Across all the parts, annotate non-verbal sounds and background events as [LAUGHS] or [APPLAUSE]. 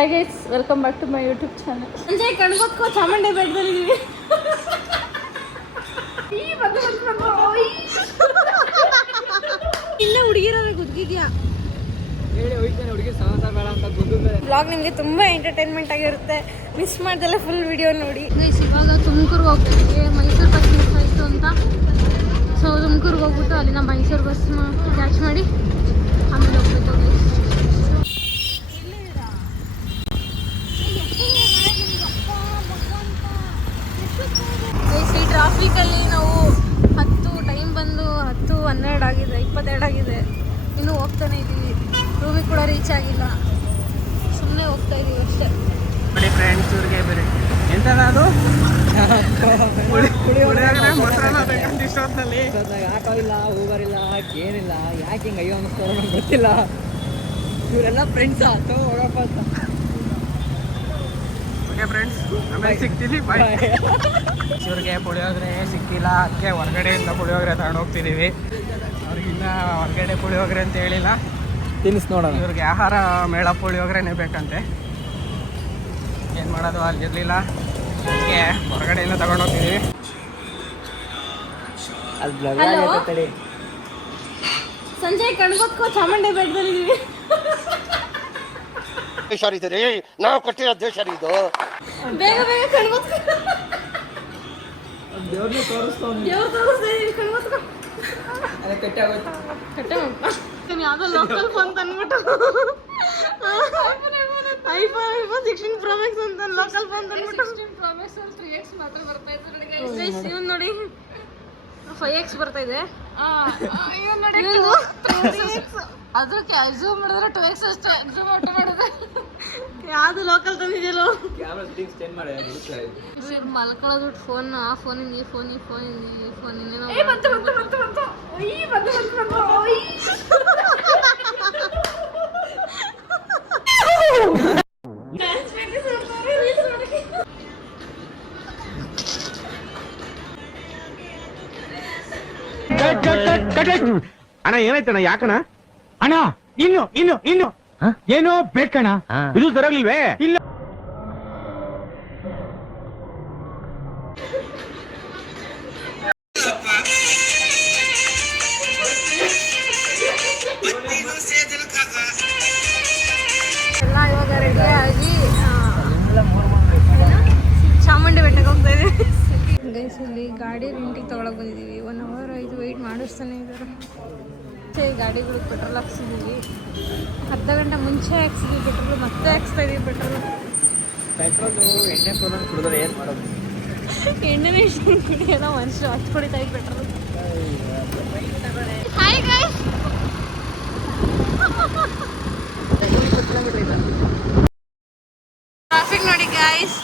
Hi guys welcome back to my YouTube channel ಸಂಜೆ ಕಣ್ಗೊತ್ಕೋ ಚಾಮುಂಡಿ ಬೆಟ್ಟದಲ್ಲಿದ್ದೀವಿ [LAUGHS] [LAUGHS] ಇಲ್ಲೇ ಹುಡುಗಿರೋವೆ ಗುದ್ಗಿದ್ಯಾ? ಹೇಳಿ ಹೋಯ್ತಾನೆ ಹುಡುಗಿ ಸಹಸ ಬೇಡ ಅಂತ ಗುದ್ದು ಬ್ಲಾಗ್ ನಿಮಗೆ ತುಂಬ ಎಂಟರ್ಟೈನ್ಮೆಂಟ್ ಆಗಿರುತ್ತೆ. ಮಿಸ್ ಮಾಡ್ದಲ್ಲ ಫುಲ್ ವಿಡಿಯೋ ನೋಡಿ. ಇವಾಗ ತುಮಕೂರ್ಗೆ ಹೋಗ್ತಿದ್ವಿ ಮೈಸೂರು ಬಸ್ ಮಿಸ್ ಆಯಿತು ಅಂತ. ಸೊ ತುಮಕೂರ್ಗೆ ಹೋಗ್ಬಿಟ್ಟು ಅಲ್ಲಿಂದ ಮೈಸೂರು ಬಸ್ ಕ್ಯಾಚ್ ಮಾಡಿ ಆಮೇಲೆ ಹೋಗ್ಬೇಕು ಗೈಸ್ ಗೈಸ್ ಈ ಟ್ರಾಫಿಕಲ್ಲಿ ನಾವು ಹತ್ತು ಟೈಮ್ ಬಂದು ಹತ್ತು ಹನ್ನೆರಡು ಆಗಿದೆ ಇಪ್ಪತ್ತೆರಡು ಆಗಿದೆ. ಇನ್ನೂ ಹೋಗ್ತಾನೆ ಇದ್ದೀವಿ. ರೂಮಿಗೆ ಕೂಡ ರೀಚ್ ಆಗಿಲ್ಲ. ಸುಮ್ಮನೆ ಹೋಗ್ತಾ ಇದ್ದೀವಿ ಅಷ್ಟೇ. ನೋಡಿ ಫ್ರೆಂಡ್ಸ್ ಇವ್ರಿಗೆ ಬೇರೆ ಎಂತದ ಅದು? ಯಾಕೋ ಇಲ್ಲ ಊಬರ್ ಇಲ್ಲ ಏನಿಲ್ಲ ಯಾಕೆ ಹಿಂಗೆ ಅಯ್ಯೋ ಅನ್ನಿಸ್ತಾರೋ ನಂಗೆ ಗೊತ್ತಿಲ್ಲ. ಇವರೆಲ್ಲ ಫ್ರೆಂಡ್ಸ್ ಆಯ್ತು ಹೋಗಪ್ಪ ಅಂತ. ಓಕೆ ಫ್ರೆಂಡ್ಸ್ ಆಮೇಲೆ ಸಿಗ್ತೀನಿ. ಬಾಯ್ ಇವ್ರಿಗೆ [LAUGHS] ಪುಳಿಯೋಗರೆ ಸಿಕ್ಕಿಲ್ಲ. ಅದಕ್ಕೆ ಹೊರಗಡೆಯಿಂದ ಪುಳಿಯೋಗರೆ ತಗೊಂಡು ಹೋಗ್ತಿದ್ದೀವಿ ಅವ್ರಿಗಿನ್ನ ಹೊರಗಡೆ ಪುಳಿಯೋಗರೆ ಅಂತ ಹೇಳಿಲ್ಲ. ತಿನ್ನಿಸ್ ನೋಡೋಣ. ಇವ್ರಿಗೆ ಆಹಾರ ಮೇಳ ಪುಳಿಯೋಗರೆನೇ ಬೇಕಂತೆ. ಏನು ಮಾಡೋದು ಅಲ್ಲಿ ಇರಲಿಲ್ಲ ಅದಕ್ಕೆ ಹೊರಗಡೆಯಿಂದ ತಗೊಂಡು ಹೋಗ್ತಿದ್ದೀವಿ ಅಲ್ಲಿ? ಸಂಜಯ್ ಕಣ್ಗೊತ್ಕೋ ಚಾಮುಂಡಿ ಬೆಟ್ಟದಲ್ಲಿದ್ದೀವಿ. ದೇಶ ರೀ ನಾವು ಕೊಟ್ಟಿರೋ ದೇಶ ಇದು. ಬೇಗ ಬೇಗ ಕಣ್ಗೊತ್ಕೋ ದೇವ್ರನ್ನೇ ತೋರಿಸ್ತಾವ್ನಿ ದೇವ್ರು ತೋರಿಸ್ತಾ ಇದೀವಿ ಕಣ್ಗೊತ್ಕೋ ಅದೇ ಕಟ್ಟಾಗೋಯ್ತು. ಕಟ್ಟೆ ಯಾವುದೋ local phone ತಂದ್ಬಿಟ್ಟು. IPhone iPhone sixteen pro max ಅಂತ ಲೋಕಲ್ ಫೋನ್ ತಂದ್ಬಿಟ್ಟು. ಇವನ್ ನೋಡಿ. ಫೈವ್ ಎಕ್ಸ್ ಬರ್ತಾ ಇದೆ. ಅದಕ್ಕೆ ಝೂಮ್ ಮಾಡಿದ್ರೆ ಟು ಎಕ್ಸ್ ಅಷ್ಟೇ ಝೂಮ್ ಔಟ್ ಮಾಡಿದ್ರೆ. ಯಾವುದು ಲೋಕಲ್ ತಂದಿದೆಯಲ್ಲೋ? ಮಲ್ಕೊಳ್ಳೋದು ಫೋನ್ ಆ ಫೋನಿಂದ ಈ ಫೋನ್ ಈ ಫೋನಿಂದ ಈ ಫೋನ್ ಇನ್ನೇನೋ ಅಣ್ಣ ಏನಾಯ್ತಣ್ಣ ಯಾಕಣ ಅಣ್ಣ ಇನ್ನು ಇನ್ನು ಇನ್ನು. ಏನೋ ಬೇಕಣ್ಣ. ಇದು ಸರಿಯಾಗ್ಲಿಲ್ವೇ? ಇಲ್ಲ. ಎಲ್ಲ ಇವಾಗ ರೆಡಿ ಆಗಿ ಆ, ಚಾಮುಂಡಿ ಬೆಟ್ಟಕ್ಕೆ ಹೋಗ್ತಾ ಇದೆ ಗೈಸ್ ಇಲ್ಲಿ ಗಾಡಿ ರೆಂಟಿಗೆ ತಗೊಳಕ್ ಬಂದಿದ್ದೀವಿ. ಒನ್ ಅವರ್ ಆಯ್ತು ವೆಯ್ಟ್ ಮಾಡಿಸ್ತಾನೆ ಇದ್ದಾರೆ. ಈ ಗಾಡಿಗಳಿಗೆ ಪೆಟ್ರೋಲ್ ಹಾಕ್ಸಿದ್ದೀವಿ ಅರ್ಧ ಗಂಟೆ ಮುಂಚೆ ಹಾಕ್ಸಿದ್ವಿ ಪೆಟ್ರೋಲ್ ಮತ್ತೆ ಹಾಕ್ಸ್ತಾ ಇದೀವಿ ಪೆಟ್ರೋಲ್. ಪೆಟ್ರೋಲು ಎಣ್ಣೆ ಕುಡಿದ್ರೆ ಏನು ಮಾಡೋದು? [LAUGHS] ಎಣ್ಣೆನೇ ಇಷ್ಟು ಕುಡಿಯೋದ ಮನುಷ್ಯರು ಹತ್ತು ಕುಡಿತಾ ಇದ್ದು ಪೆಟ್ರೋಲ್ ಹಾಯ್ ಗೈಸ್ ಟ್ರಾಫಿಕ್ ನೋಡಿ ಗೈಸ್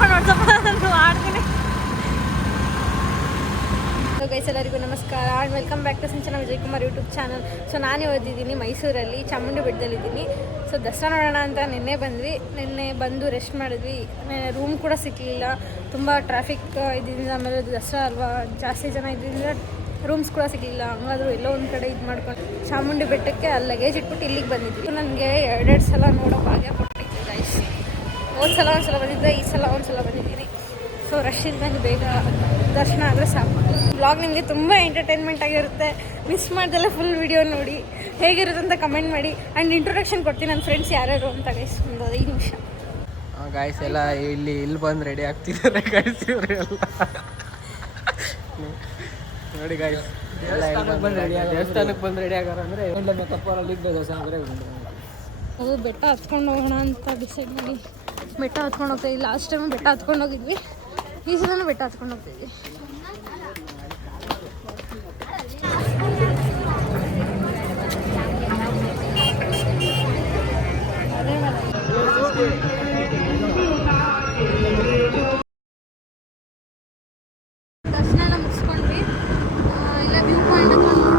ಆಡ್ತೀನಿ ಗೈಸ್ ಎಲ್ಲರಿಗೂ ನಮಸ್ಕಾರ. And welcome back to Sanchana Vijay Kumar YouTube channel so ನಾನೇ ಓದಿದ್ದೀನಿ ಮೈಸೂರಲ್ಲಿ ಚಾಮುಂಡಿ ಬೆಟ್ಟದಲ್ಲಿದ್ದೀನಿ ಸೊ ದಸರಾ ನೋಡೋಣ ಅಂತ ನಿನ್ನೆ ಬಂದ್ವಿ. ನಿನ್ನೆ ಬಂದು ರೆಸ್ಟ್ ಮಾಡಿದ್ವಿ. ರೂಮ್ ಕೂಡ ಸಿಕ್ಕಲಿಲ್ಲ ತುಂಬ ಟ್ರಾಫಿಕ್ ಇದರಿಂದ ಆಮೇಲೆ ದಸರಾ ಅಲ್ವಾ? ಜಾಸ್ತಿ ಜನ ಇದ್ದಿದ್ದರಿಂದ ರೂಮ್ಸ್ ಕೂಡ ಸಿಗಲಿಲ್ಲ ಹಂಗಾದ್ರೂ ಎಲ್ಲೋ ಒಂದು ಕಡೆ ಇದು ಮಾಡ್ಕೊಂಡು ಚಾಮುಂಡಿ ಬೆಟ್ಟಕ್ಕೆ ಅಲ್ಲಿ ಲಗೇಜ್ ಇಟ್ಬಿಟ್ಟು ಇಲ್ಲಿಗೆ ಬಂದಿದ್ವಿ. ನನಗೆ ಎರಡೆರಡು ಸಲ ನೋಡೋ ಭಾಗ್ಯ ಹೋದ ಸಲ ಒಂದ್ಸಲ ಬಂದಿದ್ದೆ ಈ ಸಲ ಒಂದ್ಸಲ ಬಂದಿದ್ದೀನಿ. ಸೊ ರಶ್ ಇದ್ದಂಗೆ ಬೇಗ ದರ್ಶನ ಆದರೆ ಸಾಕು. ಬ್ಲಾಗ್ ನಿಮಗೆ ತುಂಬ ಎಂಟರ್ಟೈನ್ಮೆಂಟ್ ಆಗಿರುತ್ತೆ. ಮಿಸ್ ಮಾಡ್ದೆಲ್ಲ ಫುಲ್ ವಿಡಿಯೋ ನೋಡಿ. ಹೇಗಿರುತ್ತೆ ಅಂತ ಕಮೆಂಟ್ ಮಾಡಿ. ಆ್ಯಂಡ್ ಇಂಟ್ರೊಡಕ್ಷನ್ ಕೊಡ್ತೀನಿ ನನ್ನ ಫ್ರೆಂಡ್ಸ್ ಯಾರ್ಯಾರು ಅಂತ ಗೈಸ್ ಒಂದು ಐದು ನಿಮಿಷ. ಗಾಯ್ಸ್ ಎಲ್ಲ ಇಲ್ಲಿ ಇಲ್ಲಿ ಬಂದು ರೆಡಿ ಆಗ್ತಿದ್ದಾರೆ ಗಾಯ್ಸ್ ಇವರೆಲ್ಲ. ನೋಡಿ ಗಾಯ್ಸ್ ದೇವಸ್ಥಾನಕ್ಕೆ ಬಂದು ರೆಡಿ ಆಗಾರ. ಅಂದರೆ ಒಳ್ಳೆ ಮೇಕಪ್ ಅಲ್ಲಿ ದೇವಸ್ಥಾನಕ್ಕೆ ಅದು ಬೆಟ್ಟ ಹತ್ಕೊಂಡು ಹೋಗೋಣ ಅಂತ ಡಿಸೈಡ್ ಮಾಡಿ. ಬೆಟ್ಟ ಹತ್ಕೊಂಡು ಹೋಗ್ತಾ ಇದ್ವಿ. ಲಾಸ್ಟ್ ಟೈಮು ಬೆಟ್ಟ ಹತ್ಕೊಂಡು ಹೋಗಿದ್ವಿ. ಈ ಸಲನೂ ಬೆಟ್ಟ ಹತ್ಕೊಂಡು ಹೋಗ್ತಿದ್ವಿ ದರ್ಶನ ಎಲ್ಲ ಮುಗಿಸ್ಕೊಂಡ್ವಿ. ಆ, ಇಲ್ಲ ವ್ಯೂ ಪಾಯಿಂಟ್ ನೋಡ್ಕೊಂಡು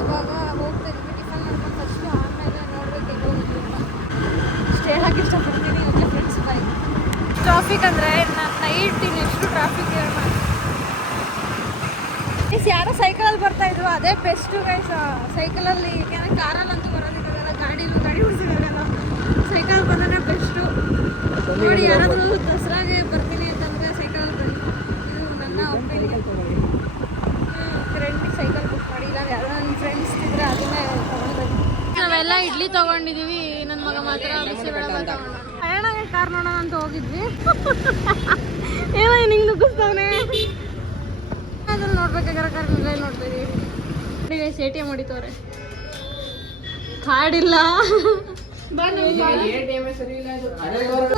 ಇವಾಗ ಹೋಗ್ತಾ ಇದ್ವಿ. ಟಿಫನ್ ಮಾಡ್ಕೊಂಡು ಆಮೇಲೆ ನೋಡ್ಬೇಕು ಟ್ರಾಫಿಕ್ ಅಂದರೆ ನಾನು ನೈಟ್ ಇನ್ನು ಎಷ್ಟು ಟ್ರಾಫಿಕ್ ಇಸ್ ಯಾರೋ ಸೈಕಲಲ್ಲಿ ಬರ್ತಾ ಇದ್ರು, ಅದೇ ಬೆಸ್ಟು ಗೈಸ್ ಸೈಕಲಲ್ಲಿ ಯಾಕಂದರೆ ಕಾರಲ್ಲಂತೂ ಬರೋದಕ್ಕಾಗಲ್ಲ ಗಾಡಿಲೂ ಗಾಡಿ ಓಡಿಸೋಕ್ಕಾಗಲ್ಲ ಸೈಕಲ್ ಬಂದ್ರೆ ಬೆಸ್ಟು ನೋಡಿ ಯಾರಾದರೂ ದಸರಾಗೆ ಬರ್ತೀನಿ ಅಂತಂದರೆ ಸೈಕಲಲ್ಲಿ ಬನ್ನಿ. ಇದು ನನ್ನ ಒಪಿನಿಯನ್ ಫ್ರೆಂಡ್ ಸೈಕಲ್ ಬುಕ್ ಮಾಡಿ, ಇಲ್ಲ, ಯಾರೋ ನನ್ನ ಫ್ರೆಂಡ್ಸ್ ಇದ್ದರೆ ಅದನ್ನೇ ತೊಗೊಂಡು ನಾವೆಲ್ಲ ಇಡ್ಲಿ ತೊಗೊಂಡಿದ್ದೀವಿ ನನ್ನ ಮಗ ಮಾತ್ರ ಬಿಸಿ ಬೇಡ ತಗೊಂಡು ಕಾರ್ ನೋಡೋಣ ಅಂತ ಹೋಗಿದ್ವಿ. [LAUGHS] ಏನೋ ನಿಂಗೆ ನುಗ್ಗಿಸ್ತಾವನೆ? ಅದನ್ನ ನೋಡ್ಬೇಕಾಗಿರೋ ಕಾರ್ ಮೊಬೈಲ್ ನೋಡ್ತಾ ಇದೀವಿ. ಎ ಟಿ ಎಂ ಹೊಡಿತವ್ರೆ. ಕಾಡಿಲ್ಲ.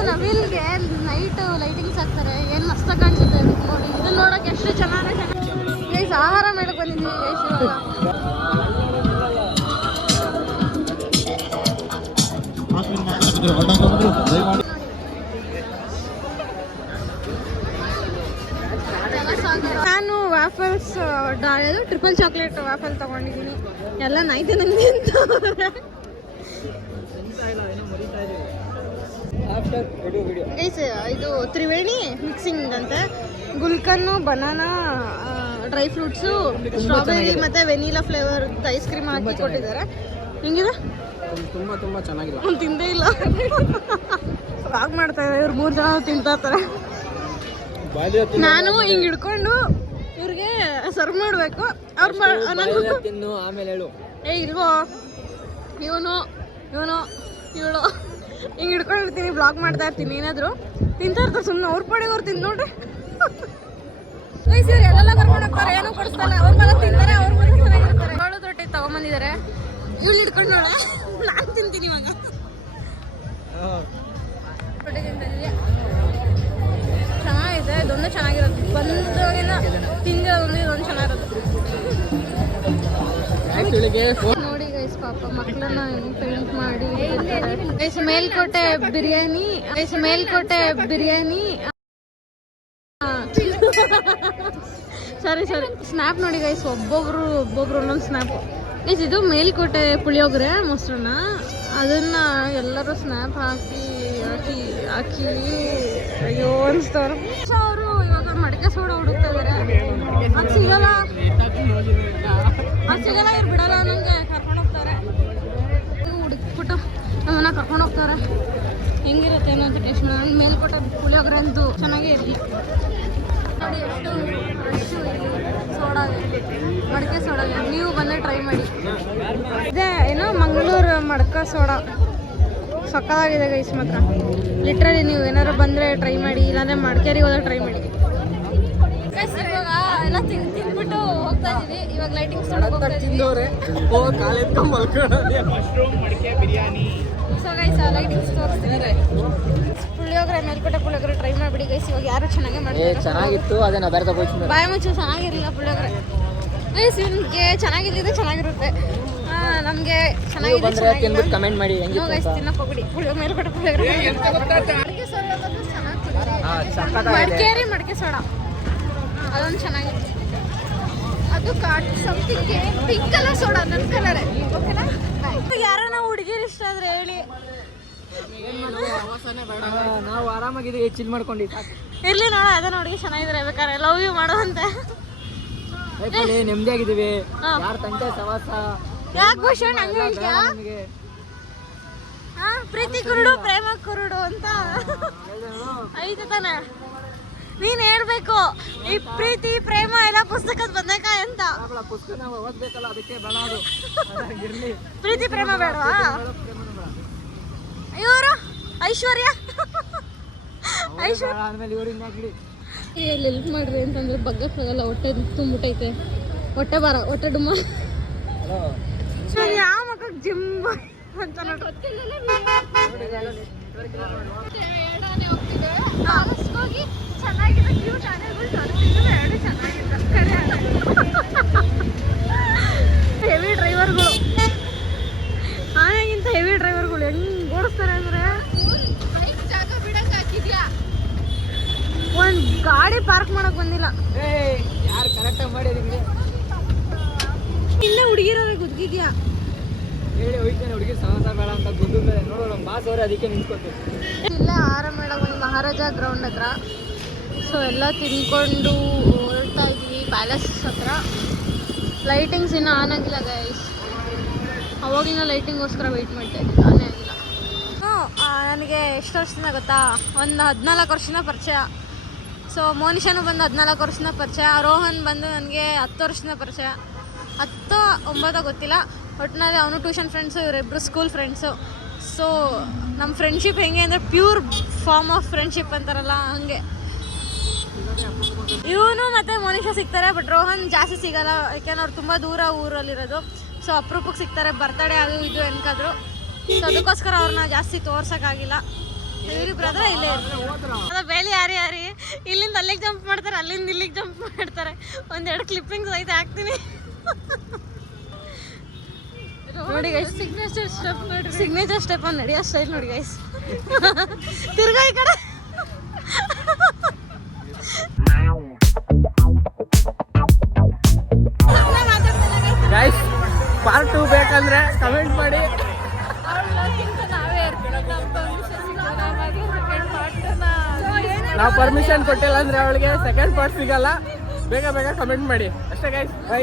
ನವಿಲ್ಗೆ ನೈಟ್ ಲೈಟಿಂಗ್ಸ್ ಹಾಕ್ತಾರೆ. ಏನು ಮಸ್ತ ಕಾಣಿಸುತ್ತೆ ನೋಡಿ. ಇದನ್ನ ನೋಡಕ್ಕೆ ಎಷ್ಟು ಚೆನ್ನಾಗಿ ಗೈಸ್ ಆಹಾರ ಮಾಡಕ್ ಬಂದಿದ್ದೀವಿ ಗೈಸ್ ಇವಾಗ. ನಾನು ವಾಫಲ್ಸ್ ಟ್ರಿಪಲ್ ಚಾಕ್ಲೇಟ್ ವಾಫಲ್ ತಗೊಂಡಿದ್ದೀನಿ. ಎಲ್ಲ ನೈತೆ ನನಗೆ ಅಂತ. ಇದು ತ್ರಿವೇಣಿ ಮಿಕ್ಸಿಂಗ್ ಅಂತೆ ಗುಲ್ಕನ್ನು ಬನಾನಾ ಡ್ರೈ ಫ್ರೂಟ್ಸು ಸ್ಟ್ರಾಬೆರಿ ಮತ್ತೆ ವೆನಿಲಾ ಫ್ಲೇವರ್ ಐಸ್ ಕ್ರೀಮ್ ಹಾಕಿ ಕೊಟ್ಟಿದ್ದಾರೆ. ಹೆಂಗಿದೆ? ತುಂಬ ತುಂಬ ಚೆನ್ನಾಗಿಲ್ಲ. ತಿಂದೇ ಇಲ್ಲ. [LAUGHS] ಮಾಡ್ತಾ ಇದ್ದಾರೆ ಇವ್ರು ಮೂರು ಜನ ತಿಂತಾ ಇರ್ತಾರೆ. ನಾನು ಹಿಂಗ್ ಹಿಡ್ಕೊಂಡು ಇವ್ರಿಗೆ ಸರ್ವ್ ಮಾಡಬೇಕು. ಅವ್ರು ನಾನು ತಿನ್ನು ಆಮೇಲೆ ಹೇಳು. ಏ ಇಲ್ವೋ? ಇವನು ಇವನು ಇವಳು. ಹಿಂಗೆ ಹಿಡ್ಕೊಂಡಿರ್ತೀನಿ ಬ್ಲಾಗ್ ಮಾಡ್ತಾ ಇರ್ತೀನಿ ಏನಾದರೂ. ತಿಂತಾ ಇರ್ತಾರೆ ಸುಮ್ಮನೆ ಅವ್ರ ಪಾಡಿಗೆ ಅವ್ರು ತಿಂದು ನೋಡ್ರಿ. ಇವ್ರು ಎಲ್ಲ ಕರ್ಕೊಂಡು ಹೋಗ್ತಾರೆ ಏನೂ ಕೊಡಿಸ್ತಾನೆ. ಅವ್ರ ಮೇಲೆ ತಿಂತಾರೆ ಅವ್ರ ಮೇಲೆ ಚೆನ್ನಾಗಿರ್ತಾರೆ. ಜೋಳದ ರೊಟ್ಟಿ ತಗೊಂಬಂದಿದ್ದಾರೆ ಇವಳು ಹಿಡ್ಕೊಂಡು ನೋಡ. ನಾನು ತಿಂತೀನಿ ಇವಾಗ. ಇದೊಂದು ಚೆನ್ನಾಗಿರೋದು ಬಂದಾಗಿನ ತಿಂದಿರೋದೊಂದು ಇದೊಂದು ಚೆನ್ನಾಗಿರೋದು ನೋಡಿ ಗೈಸ್ ಪಾಪ ಮಕ್ಕಳನ್ನ ಪೇಂಟ್ ಮಾಡಿ ಗೈಸ್ ಮೇಲ್ಕೋಟೆ ಬಿರಿಯಾನಿ ಗೈಸ್ ಮೇಲ್ಕೋಟೆ ಬಿರಿಯಾನಿ. ಸರಿ ಸರಿ ಸ್ನ್ಯಾಪ್ ನೋಡಿ ಗೈಸ್ ಒಬ್ಬೊಬ್ರು ಒಬ್ಬೊಬ್ರು ಒಂದೊಂದು ಸ್ನ್ಯಾಪ್ ಗೈಸ್ ಇದು ಮೇಲ್ಕೋಟೆ ಪುಳಿಯೋಗರೆ ಮೊಸರನ್ನ ಅದನ್ನ ಎಲ್ಲರೂ ಸ್ನ್ಯಾಪ್ ಹಾಕಿ ಹಾಕಿ ಹಾಕಿ, ಅಯ್ಯೋ ಅನಿಸ್ತವ್ರು. ಅವರು ಇವಾಗ ಮಡಿಕೆ ಸೋಡ ಹುಡುಕ್ತಾ ಇದ್ದಾರೆ ಅದು ಸಿಗಲ್ಲ. ಅದು ಸಿಗಲ್ಲ, ಇವ್ರು ಬಿಡಲ್ಲ ನನಗೆ ಕರ್ಕೊಂಡು ಹೋಗ್ತಾರೆ. ಹುಡುಕ್ಬಿಟ್ಟು ನಮ್ಮನ್ನ ಕರ್ಕೊಂಡು ಹೋಗ್ತಾರೆ. ಹೆಂಗಿರುತ್ತೆ ಏನೋ ಅಂತ ಟೇಸ್ಟ್ ಮಾಡೋಣ ಪುಳಿಯೋಗ್ರೆ ಅಂತೂ ಚೆನ್ನಾಗೇ ಇರಲಿ. ನೋಡಿ ಎಷ್ಟು ಫ್ರೆಶ್ ಸೋಡಾ ಮಡಕೆ ಸೋಡಾ ನೀವು ಬಂದರೆ ಟ್ರೈ ಮಾಡಿ. ಮಡಕೆ ಸೋಡಾ. ಸಕ್ಕದಾಗಿದೆ ಗೈಸ್ ಮಾತ್ರ. ಲಿಟ್ರಲಿ ನೀವು ಏನಾರು ಬಂದ್ರೆ ಟ್ರೈ ಮಾಡಿ ಇಲ್ಲಾಂದ್ರೆ ಮಡಿಕೇರಿಗೆ ಹೋದ್ರೆ ಟ್ರೈ ಮಾಡಿ. ಇವಾಗ ಎಲ್ಲ ತಿನ್ ತಿನ್ಬಿಟ್ಟು ಹೋಗ್ತಾ ಇದೀವಿ. ಇವಾಗ ಲೈಟಿಂಗ್ಸ್ ಸೊ ಗೈಸ್ ಲೈಟಿಂಗ್ಸ್ ತೋರಿಸ್ತಿದ್ದಾರೆ ಪುಳಿಯೋಗರೆ ಮೇಲ್ಕೋಟೆ ಪುಳಿಯೋಗರೆ ಟ್ರೈ ಮಾಡಿಬಿಡಿ ಗೈಸ್ ಇವಾಗ ಯಾರು ಚೆನ್ನಾಗಿ ಮಾಡ್ತಾರೆ? ಚೆನ್ನಾಗಿತ್ತು ಅದೇ ನಾ ಬೇರೆ ತಗೋತೀನಿ ಬಾಯಿ ಮುಚ್ಚು ಚೆನ್ನಾಗಿರಲಿಲ್ಲ ಪುಳಿಯೋಗರೆ. ಗೈಸ್ ನಿಮಗೆ ಚೆನ್ನಾಗಿದ್ದಿದ್ರೆ ಚೆನ್ನಾಗಿರುತ್ತೆ. ನಮಗೆ ಚೆನ್ನಾಗಿದೆ ಬಂದ್ರೆ ತಿನ್ಬಿಟ್ಟು ಕಮೆಂಟ್ ಮಾಡಿ ನೋ ಹೆಂಗಿತ್ತು ಅಂತ. ತಿನ್ನಕ್ಕೆ ಹೋಗ್ಬಿಡಿ. ಪುಳಿಯೋ ಮೇಲ್ಕೋಟೆ ಪುಳಿಯೋಗರೆ ಮಡಿಕೆ ಸೋಡಾ ಬಂದು ಚೆನ್ನಾಗಿ ಸಕ್ಕತ್ತಾಗಿದೆ ಮಡಿಕೇರಿ ಮಡಿಕೆ ಸೋಡಾ. ಅದೊಂದು ಚೆನ್ನಾಗಿದೆ ಅದು got something pink colour soda ನನ್ನ ಕಲರೇ ಓಕೆನಾ ಯಾರನ್ನ ಹುಡುಗಿರು ಇಷ್ಟ ಆದ್ರೆ ಹೇಳಿ. ನಾವು ಆರಾಮಾಗಿದ್ದೀವಿ ಚಿಲ್ ಮಾಡ್ಕೊಂಡು. ಇರ್ಲಿ ನೋಡ ಅದೇ ನೋಡಿ ಚೆನ್ನಾಗಿದ್ರೆ ಬೇಕಾದ್ರೆ. ಲವ್ ಯು ಮಾಡುವಂತೆ. ಲೈಫಲ್ಲಿ ನೆಮ್ಮದಿಯಾಗಿದ್ದೀವಿ. ಹಾ. ಯಾರ ತಂಟೆ ಸವಾಸ? ಯಾಕೆ ಭೂಷಣ್ ಹಂಗೆ ಹೇಳ್ತೀಯಾ? ಹಾ ಪ್ರೀತಿ ಕುರುಡು ಪ್ರೇಮ ಕುರುಡು ಅಂತ. ಐತೆ ತಾನೆ. ನೀನ್ ಹೇಳ್ಬೇಕು. ಈ ಪ್ರೀತಿ ಪ್ರೇಮ ಎಲ್ಲ ಪುಸ್ತಕದ ಬಂದಕ ಅಂತ. ಪುಸ್ತಕ ನಾವು ಓದಬೇಕಲ್ಲ ಅದಕ್ಕೆ ಬೇಡ ಅದು. ಇರ್ಲಿ ಪ್ರೀತಿ ಪ್ರೇಮ ಬೇಡವಾ? ಇವರು ಐಶ್ವರ್ಯ. ಐಶ್ವರ್ಯ. ಹೆಲ್ಪ್ ಮಾಡ್ರಿ ಅಂತಂದ್ರೆ ಬಗ್ಗಕ್ಕಾಗಲ್ಲ ಹೊಟ್ಟೆ ತುಂಬಿಟ್ಟೈತೆ ಹೊಟ್ಟೆ ಬಾರ ಹೊಟ್ಟೆ ಡುಮ್ಮ. ಯಾವ ಮಕ್ಕಳು ಜಿಮ್ ಅಂತ ಹೋಗಿ ಚೆನ್ನಾಗಿರೋ ಕ್ಯೂ ಚಾನೆಲ್ಗಳು ತೋರಿಸ್ತಿದ್ರು ಎರಡು ಚೆನ್ನಾಗಿತ್ತು ಹೆವಿ ಡ್ರೈವರ್ಗಳು ಆನೆಗಿಂತ ಹೆವಿ ಡ್ರೈವರ್ಗಳು ಹೆಂಗ್ ಓಡಿಸ್ತಾರೆ ಅಂದ್ರೆ? ಒಂದ್ ಗಾಡಿ ಪಾರ್ಕ್ ಮಾಡಕ್ ಬಂದಿಲ್ಲ. ಏ ಯಾರು ಕರೆಕ್ಟಾಗಿ ಮಾಡಿ ನಿಮಗೆ ಇಲ್ಲೇ ಹುಡುಗಿರೋರೆ ಗುದ್ಗಿದ್ಯಾ? ಹೇಳಿ ಹೋಯ್ತಾನೆ ಹುಡುಗಿ ಸವಾಸ ಬೇಡ ಅಂತ ಗುದ್ದು ಮೇಲೆ ನೋಡೋ ನಮ್ಮ ಬಾಸ್ ಅವ್ರೆ ಅದಕ್ಕೆ ನಿಂತ್ಕೊತೀವಿ ಇಲ್ಲೇ ಆಹಾರ ಮೇಳಕ್ಕೆ ಒಂದು ಮಹಾರಾಜ ಗ್ರೌಂಡ್ ಹತ್ರ. ಸೊ ಎಲ್ಲ ತಿನ್ಕೊಂಡು ಹೊರಡ್ತಾ ಇದ್ವಿ ಪ್ಯಾಲೇಸ್ ಹತ್ರ. ಲೈಟಿಂಗ್ಸ್ ಇನ್ನೂ ಆನ್ ಆಗಿಲ್ಲ ಗೈಸ್ ಅವಾಗಿನ ಲೈಟಿಂಗೋಸ್ಕರ ವೆಯ್ಟ್ ಮಾಡ್ತಾ ಇದ್ವಿ ಆನೇ ಆಗಿಲ್ಲ. ನನಗೆ ಎಷ್ಟು ವರ್ಷದಿಂದ ಗೊತ್ತಾ? ಒಂದು ಹದಿನಾಲ್ಕು ವರ್ಷದಿಂದ ಪರಿಚಯ. ಸೊ ಮೋನಿಶಾನು ಬಂದು ಹದಿನಾಲ್ಕು ವರ್ಷನ ಪರಿಚಯ ರೋಹನ್ ಬಂದು ನನಗೆ ಹತ್ತು ವರ್ಷದಿಂದ ಪರಿಚಯ. ಹತ್ತು ಒಂಬತ್ತೋ ಗೊತ್ತಿಲ್ಲ. ಒಟ್ಟಿನಲ್ಲಿ ಅವನು ಟ್ಯೂಷನ್ ಫ್ರೆಂಡ್ಸು ಇವರಿಬ್ಬರು ಸ್ಕೂಲ್ ಫ್ರೆಂಡ್ಸು ಸೊ ನಮ್ಮ ಫ್ರೆಂಡ್ಶಿಪ್ ಹೆಂಗೆ ಅಂದರೆ ಪ್ಯೂರ್ ಫಾರ್ಮ್ ಆಫ್ ಫ್ರೆಂಡ್ಶಿಪ್ ಅಂತಾರಲ್ಲ ಹಂಗೆ. ಇವನು ಮತ್ತು ಮನುಷ್ಯ ಸಿಗ್ತಾರೆ ಬಟ್ ರೋಹನ್ ಜಾಸ್ತಿ ಸಿಗಲ್ಲ. ಯಾಕೆಂದ್ರೆ ಅವ್ರು ತುಂಬ ದೂರ ಊರಲ್ಲಿರೋದು. ಸೊ ಅಪರೂಪಕ್ಕೆ ಸಿಗ್ತಾರೆ. ಬರ್ತಡೇ ಅದು ಇದು ಎನ್ಕಾದ್ರು ಸೊ ಅದಕ್ಕೋಸ್ಕರ ಅವ್ರನ್ನ ಜಾಸ್ತಿ ತೋರ್ಸೋಕ್ಕಾಗಿಲ್ಲ. ಇವ್ರಿ ಬ್ರದರ್ ಇಲ್ಲೇ ಇರ್ತಾರೆ ಬೇಲಿ ಯಾರಿ ಯಾರಿ, ಇಲ್ಲಿಂದ ಅಲ್ಲಿಗೆ ಜಂಪ್ ಮಾಡ್ತಾರೆ, ಅಲ್ಲಿಂದ ಇಲ್ಲಿಗೆ ಜಂಪ್ ಮಾಡ್ತಾರೆ. ಒಂದೆರಡು ಕ್ಲಿಪ್ಪಿಂಗ್ಸ್ ಐತೆ, ಹಾಕ್ತೀನಿ. ನೋಡಿ ಗೈಸ್ ಸಿಗ್ನೇಚರ್ ಸ್ಟೆಪ್ ನೋಡಿ ಸಿಗ್ನೇಚರ್ ಸ್ಟೆಪ್ ನಡೆಯೋ ಸ್ಟೈಲ್ ನೋಡಿ ಗೈಸ್ ತಿರ್ಗಾ ಈ ಕಡೆ. ಗೈಸ್ ಪಾರ್ಟ್ ಟು ಬೇಕಂದ್ರೆ ಕಮೆಂಟ್ ಮಾಡಿ. ನಾವು ಪರ್ಮಿಷನ್ ಕೊಟ್ಟಿಲ್ಲ ಅಂದ್ರೆ ಅವಳಿಗೆ ಸೆಕೆಂಡ್ ಪಾರ್ಟ್ ಸಿಗಲ್ಲ. ಬೇಗ ಬೇಗ ಕಮೆಂಟ್ ಮಾಡಿ. ಅಷ್ಟೇ ಗೈಸ್ ಬೈ